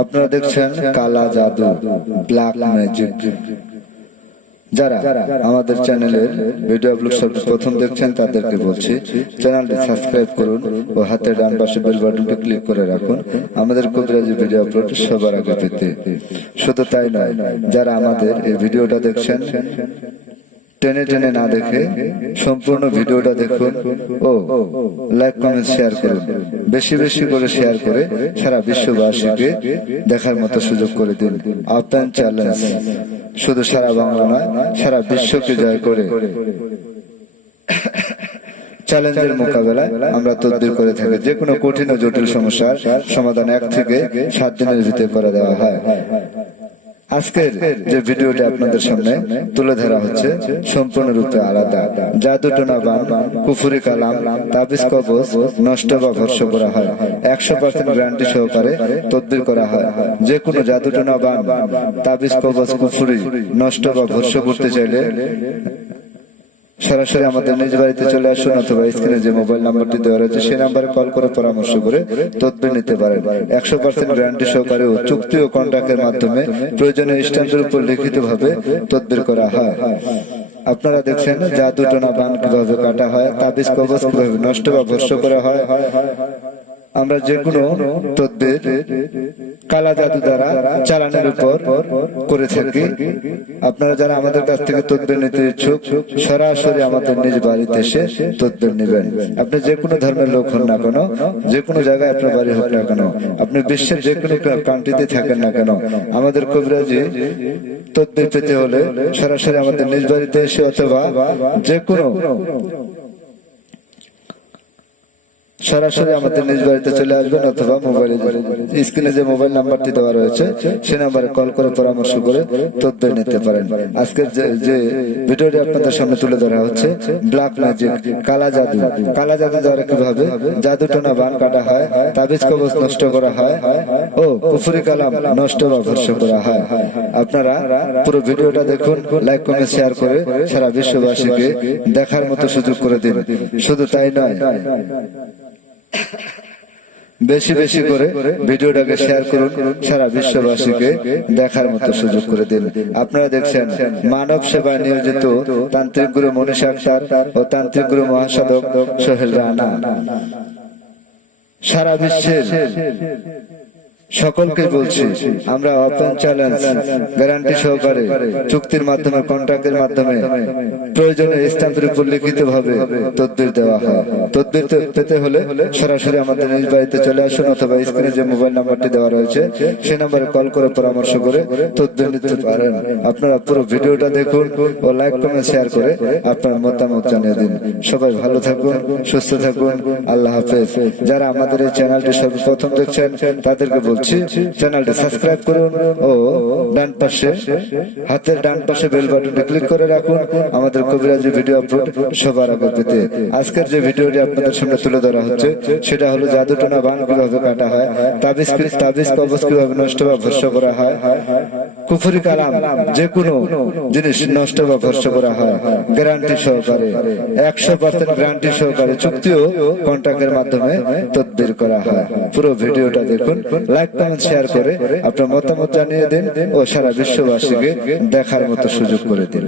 আপনারা দেখছেন কালা জাদু, ব্ল্যাক ম্যাজিক। যারা আমাদের চ্যানেলের ভিডিও আপলোড সর্বপ্রথম দেখছেন তাদেরকে বলছি, চ্যানেলটি সাবস্ক্রাইব করুন ও হাতের ডান পাশে বেল বাটনটি ক্লিক করে রাখুন আমাদের কবিরাজি ভিডিও আপলোড সবার আগে পেতে। শুধু তাই নয়, যারা আমাদের এই ভিডিওটা দেখছেন টেনে টেনে না দেখে সম্পূর্ণ ভিডিওটা দেখুন ও লাইক কমেন্ট শেয়ার করুন। বেশি বেশি করে শেয়ার করে সারা বিশ্ববাসীকে দেখার মতো সুযোগ করে দিন। ওপেন চ্যালেঞ্জ, শুধু সারা বাংলা নয় সারা বিশ্বকে জয় করে চ্যালেঞ্জের মোকাবেলায় আমরা তদবির করে থাকি। যে কোনো কঠিন ও জটিল সমস্যার সমাধান 1 থেকে 7 দিনের ভিতরে করে দেওয়া হয়। আজকের যে ভিডিওটা আপনাদের সামনে তুলে ধরা হচ্ছে সম্পূর্ণরূপে আলাদা। জাদু টোনা বান, কুফরি কালাম, তাবিজ কবজ নষ্ট বা ভর্ষ করা হয়। 100% গ্যারান্টি সহকারে তদবির করা হয়। যে কোনো জাদু টোনা বান, তাবিজ কবজ কুফরি নষ্ট বা ভর্ষ করতে চাইলে সরাসরি আমাদের নিজ বাড়িতে চলে আসুন, অথবা স্ক্রিনে যে মোবাইল নাম্বারটি দেওয়া রয়েছে সেই নাম্বারে কল করে পরামর্শ করে তদবির নিতে পারেন। 100% গ্যারান্টি সহকারে ও চুক্তি ও কন্ট্রাক্টের মাধ্যমে প্রয়োজনীয় স্ট্যাম্পের উপর লিখিত ভাবে তদবির করা হয়। আপনারা দেখছেন জাদু টোনা বান কিভাবে কাটা হয়, তাবিজ কবজ কিভাবে নষ্ট বা ভর্ষ করা হয়। আমরা যে কোনো তদবির কালা জাদু দ্বারা চালানোর উপর করে থাকি। আপনারা যারা আমাদের কাছ থেকে তদবির নিতে ইচ্ছুক, সরাসরি আমাদের নিজ বাড়িতে এসে তদবির নেবেন। আপনি যে কোনো ধর্মের লোক হন না কেন, যে কোনো জায়গায় আপনার বাড়ি হোক না কেন, আপনি বিশ্বের যে কোনো কান্ট্রিতে থাকেন না কেন, আমাদের কবিরাজি তদবির পেতে হলে সরাসরি আমাদের নিজ বাড়িতে এসে অথবা যে কোনো সরাসরি আমাদের নিজ বাড়িতে চলে আসবেন, অথবা মোবাইলে স্ক্রিনে যে মোবাইল নাম্বারটি দেওয়া রয়েছে সেই নাম্বারে কল করে পরামর্শ করে তদবির নিতে পারেন। আজকের যে ভিডিওটি আপনাদের সামনে তুলে ধরা হচ্ছে ব্ল্যাক ম্যাজিক, কালা জাদু। কালা জাদু দ্বারা কিভাবে জাদু টোনা বান কাটা হয়, তাবিজ কবজ নষ্ট করা হয় ও কুফরি কালাম নষ্ট বা ভর্ষ করা হয়। আপনারা পুরো ভিডিওটা দেখুন, লাইক কমেন্ট শেয়ার করে সারা বিশ্ববাসীকে দেখার মতো সুযোগ করে দিন। শুধু তাই নয়, বেশি বেশি করে ভিডিওটাকে শেয়ার করুন, সারা বিশ্ববাসীকে দেখার মতো সুযোগ করে দিন। আপনারা দেখছেন মানব সেবায় নিয়োজিত তান্ত্রিক গুরু মনীষ আক্তার ও তান্ত্রিক গুরু মহাসাধক সোহেল রানা। সারা বিশ্বের সকলকে বলছি, আমরা ওপেন চ্যালেঞ্জ গ্যারান্টি সহকারে চুক্তির মাধ্যমে কন্ট্রাক্টের মাধ্যমে প্রয়োজনীয় স্ট্যাম্পের উপর লিখিত ভাবে তদবির দেওয়া হয়। তদবির পেতে হলে সরাসরি আমাদের নিজ বাড়িতে চলে আসুন, অথবা স্ক্রিনে যে মোবাইল নাম্বারটি দেওয়া রয়েছে সেই নাম্বারে কল করে পরামর্শ করে তদবির নিতে পারেন। আপনারা পুরো ভিডিওটা দেখুন ও লাইক কমেন্ট শেয়ার করে আপনার মতামত জানিয়ে দিন। সবাই ভালো থাকুন, সুস্থ থাকুন, আল্লাহ হাফেজ। যারা আমাদের এই চ্যানেলটি সর্বপ্রথম দেখছেন তাদেরকে বলছি, চ্যানেলটি সাবস্ক্রাইব করুন ও ডান পাশে হাতের ডান পাশে বেল বাটনটি ক্লিক করে রাখুন আমাদের কবিরাজি ভিডিও আপলোড সবার আগে পেতে। আজকের যে ভিডিওটি আপনাদের সামনে তুলে ধরা হচ্ছে সেটা হলো জাদু টোনা বান কিভাবে কাটা হয়, তাবিজ কবজ কিভাবে নষ্ট বা ভর্ষ করা হয়, কুফরি কালাম যে কোনো জিনিস নষ্ট বা ভর্ষ করা হয় গ্যারান্টি সহকারে, 100% গ্যারান্টি সহকারে চুক্তি ও কন্ট্রাক্টের মাধ্যমে তদবির করা হয়। পুরো ভিডিওটা দেখুন, লাইক কমেন্ট শেয়ার করে আপনার মতামত জানিয়ে দিন ও সারা বিশ্ববাসীকে দেখার মতো সুযোগ করে দিন।